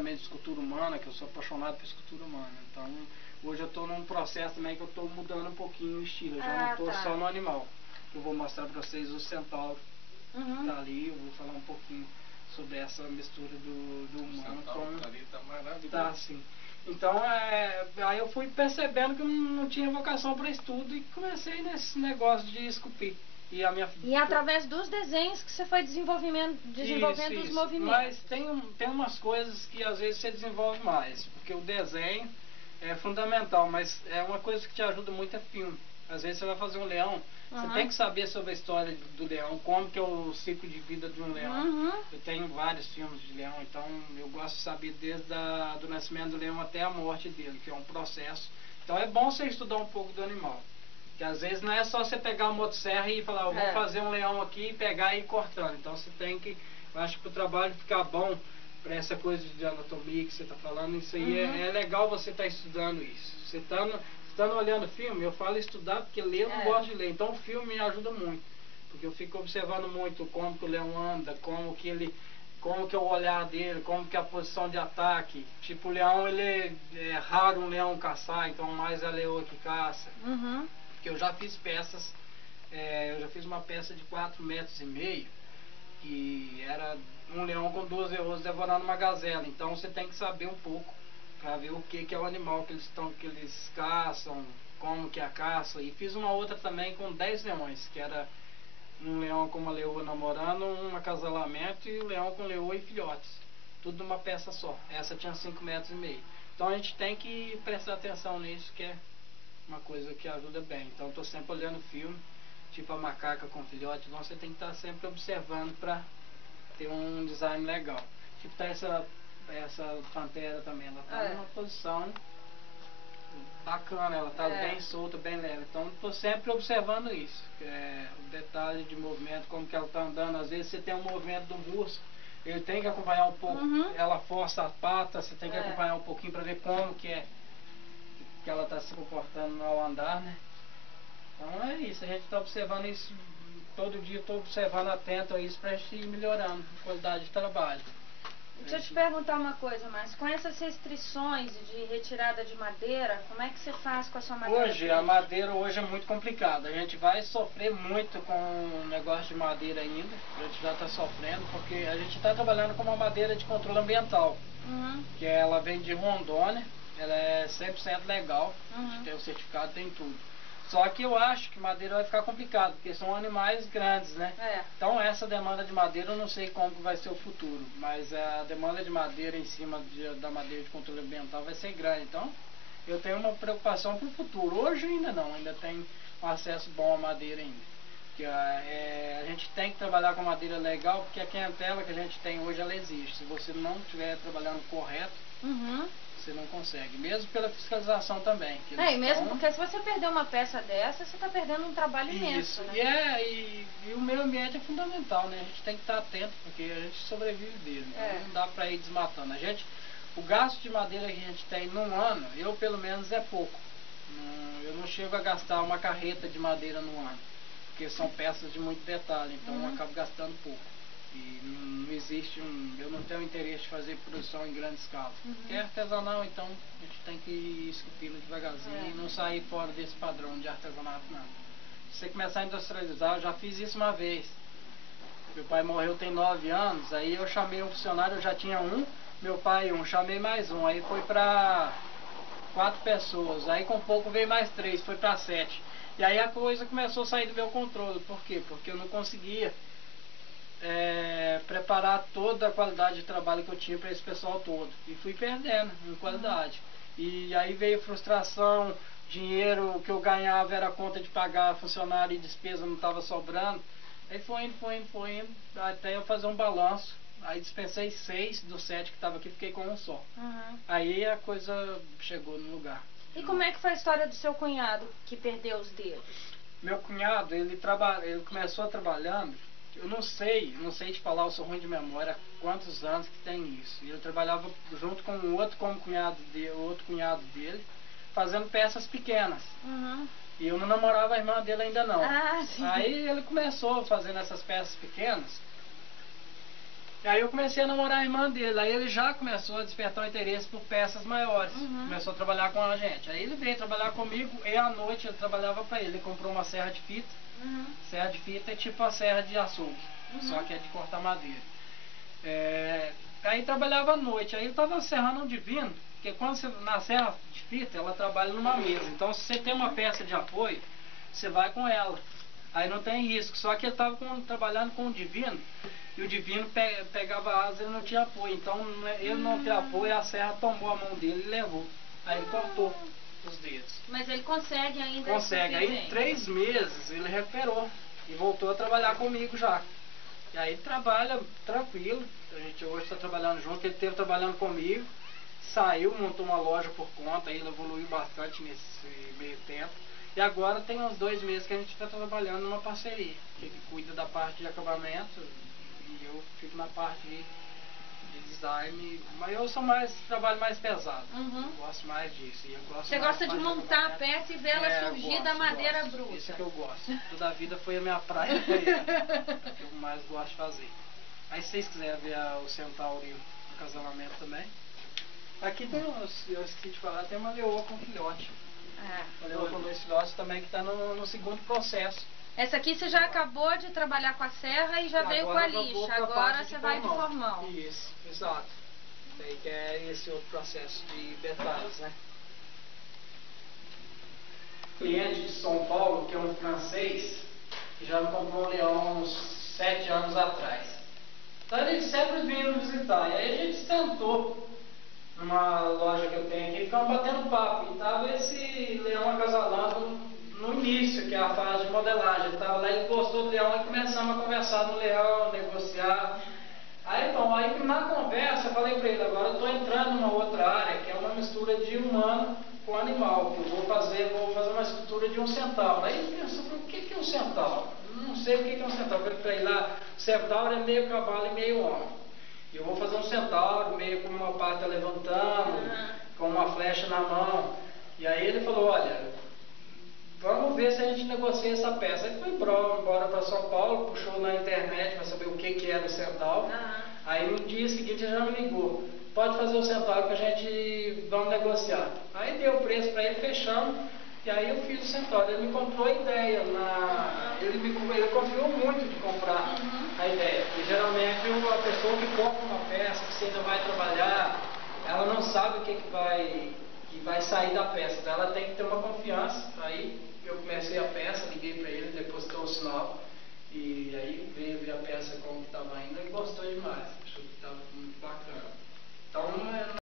também de escultura humana, que eu sou apaixonado por escultura humana. Então, hoje eu estou num processo também que eu estou mudando um pouquinho o estilo. Eu já não estou só no animal. Eu vou mostrar para vocês o centauro que tá ali. Eu vou falar um pouquinho sobre essa mistura do humano. Tá ali, tá maravilhoso. Tá, assim. Então, aí eu fui percebendo que eu não tinha vocação para estudo e comecei nesse negócio de esculpir. E através dos desenhos que você foi desenvolvendo os movimentos. Mas tem umas coisas que às vezes você desenvolve mais, porque o desenho é fundamental, mas é uma coisa que te ajuda muito é filme. Às vezes você vai fazer um leão, você tem que saber sobre a história do leão, como que é o ciclo de vida de um leão. Eu tenho vários filmes de leão, então eu gosto de saber desde do nascimento do leão até a morte dele, que é um processo. Então é bom você estudar um pouco do animal. Que às vezes não é só você pegar uma motosserra e falar, eu vou fazer um leão aqui e pegar e ir cortando. Então você tem que, eu acho que para o trabalho ficar bom, para essa coisa de anatomia que você está falando, isso aí é legal você estar estudando isso. Você estando olhando filme, eu falo estudar porque ler eu não gosto de ler. Então o filme me ajuda muito. Porque eu fico observando muito como que o leão anda, como que é o olhar dele, como que é a posição de ataque. Tipo, o leão, é raro um leão caçar, então mais a leoa que caça. Porque eu já fiz peças, eu já fiz uma peça de 4,5 metros, que era um leão com 2 leões devorando uma gazela. Então você tem que saber um pouco para ver o que é o animal que eles caçam, como que é a caça. E fiz uma outra também com 10 leões, que era um leão com uma leoa namorando, um acasalamento, e um leão com leoa e filhotes. Tudo numa peça só. Essa tinha 5,5 metros. Então a gente tem que prestar atenção nisso, que é uma coisa que ajuda bem. Então estou sempre olhando filme, tipo a macaca com filhote, então você tem que estar sempre observando para ter um design legal. Tipo, tá essa pantera também, ela tá numa posição bacana, ela tá bem solta, bem leve. Então estou sempre observando isso, o detalhe de movimento, como que ela tá andando. Às vezes você tem um movimento do urso, ele tem que acompanhar um pouco, ela força as patas, você tem que acompanhar um pouquinho para ver como que ela está se comportando ao andar, né? Então é isso, a gente está observando isso todo dia, estou observando atento a isso para a gente ir melhorando a qualidade de trabalho. Deixa eu te perguntar uma coisa, mas com essas restrições de retirada de madeira, como é que você faz com a sua madeira? A madeira hoje é muito complicada, a gente vai sofrer muito com o negócio de madeira ainda, a gente já está sofrendo, porque a gente está trabalhando com uma madeira de controle ambiental, que ela vem de Rondônia. Ela é 100% legal, a gente tem o certificado, tem tudo. Só que eu acho que madeira vai ficar complicado, porque são animais grandes, né? Então essa demanda de madeira eu não sei como que vai ser o futuro, mas a demanda de madeira em cima da madeira de controle ambiental vai ser grande. Então eu tenho uma preocupação para o futuro. Hoje ainda não, ainda tem um acesso bom à madeira ainda. Porque a gente tem que trabalhar com madeira legal, porque a clientela que a gente tem hoje, ela existe. Se você não estiver trabalhando correto, você não consegue, mesmo pela fiscalização também. E mesmo porque se você perder uma peça dessa, você está perdendo um trabalho imenso, né? E o meio ambiente é fundamental, né? A gente tem que estar atento, porque a gente sobrevive dele, então não dá para ir desmatando. O gasto de madeira que a gente tem num ano, eu pelo menos é pouco. Eu não chego a gastar uma carreta de madeira num ano, porque são peças de muito detalhe, então eu acabo gastando pouco. E não existe eu não tenho interesse de fazer produção em grande escala. Porque é artesanal, então a gente tem que ir esculpindo devagarzinho e não sair fora desse padrão de artesanato, não. Se você começar a industrializar, eu já fiz isso uma vez. Meu pai morreu tem 9 anos, aí eu chamei um funcionário, eu já tinha meu pai chamei mais aí foi para 4 pessoas, aí com pouco veio mais 3, foi para 7. E aí a coisa começou a sair do meu controle. Por quê? Porque eu não conseguia preparar toda a qualidade de trabalho que eu tinha para esse pessoal todo. E fui perdendo em qualidade. E aí veio frustração, dinheiro que eu ganhava era conta de pagar funcionário e despesa não estava sobrando. Aí foi indo, até eu fazer um balanço. Aí dispensei 6 dos 7 que estavam aqui, fiquei com um só. Aí a coisa chegou no lugar. E como é que foi a história do seu cunhado que perdeu os dedos? Meu cunhado, ele começou trabalhando, eu não sei te falar, eu sou ruim de memória, quantos anos que tem isso. Ele trabalhava junto com o outro cunhado dele, fazendo peças pequenas. E eu não namorava a irmã dele ainda não. Aí ele começou fazendo essas peças pequenas. E aí eu comecei a namorar a irmã dele, aí ele já começou a despertar o interesse por peças maiores, começou a trabalhar com a gente. Aí ele veio trabalhar comigo e à noite eu trabalhava para ele comprou uma serra de fita. Serra de fita é tipo a serra de açougue, só que é de cortar madeira. Aí trabalhava à noite, aí eu estava serrando um divino, porque quando você, na serra de fita ela trabalha numa mesa, então se você tem uma peça de apoio, você vai com ela, aí não tem risco. Só que ele estava trabalhando com um divino, e o divino pegava asa e ele não tinha apoio, então ele não tinha apoio, a serra tombou a mão dele e levou, aí ele cortou os dedos. Mas ele consegue ainda? Consegue, aí em 3 meses ele recuperou e voltou a trabalhar comigo já. E aí trabalha tranquilo, a gente hoje está trabalhando junto, ele esteve trabalhando comigo, saiu, montou uma loja por conta, ele evoluiu bastante nesse meio tempo. E agora tem uns 2 meses que a gente está trabalhando numa parceria, que ele cuida da parte de acabamento e eu fico na parte de design, mas eu sou trabalho mais pesado, eu gosto mais disso. E eu gosto Você gosta de montar a peça e ver ela surgir da madeira bruta. Isso é que eu gosto. Toda a vida foi a minha praia, foi ela. É o que eu mais gosto de fazer. Aí se vocês quiserem ver o centauro e o acasalamento também. Aqui tem eu esqueci de falar, tem uma leoa com filhote. Uma leoa com 2 filhotes também que está no segundo processo. Essa aqui você já acabou de trabalhar com a serra e já veio com a lixa. Agora você vai de formão. Isso, exato. Aí que é esse outro processo de detalhes, né? Cliente de São Paulo, que é um francês, que já me comprou um leão há uns 7 anos atrás. Então ele sempre vinha me visitar. E aí a gente sentou numa loja que eu tenho aqui, ficamos batendo papo. E estava esse leão acasalado no início, que é a fase de modelagem. Ele estava lá, ele gostou do leão e começamos a conversar no leão, negociar. Aí na conversa eu falei para ele, agora eu estou entrando numa outra área, que é uma mistura de humano com animal, que eu vou fazer uma escultura de um centauro. Aí ele pensou, o que é um centauro? Não sei o que é um centauro. Eu falei para ele lá, o centauro é meio cavalo e meio homem. E eu vou fazer um centauro, meio com uma pata levantando, com uma flecha na mão. E aí ele falou, olha, vamos ver se a gente negocia essa peça. Ele foi embora para São Paulo, puxou na internet para saber o que era o centauro. Aí no dia seguinte ele já me ligou, pode fazer o centauro que a gente vamos negociar. Aí deu o preço para ele, fechamos, e aí eu fiz o centauro. Ele me comprou a ideia, ele confiou muito de comprar a ideia. Porque geralmente a pessoa que compra uma peça, que você ainda vai trabalhar, ela não sabe o que vai sair da peça, então ela tem que ter uma confiança. Aí eu comecei a peça, liguei para ele, depositou o sinal, e aí veio ver a peça como estava indo e gostou demais, achou que estava muito bacana. Então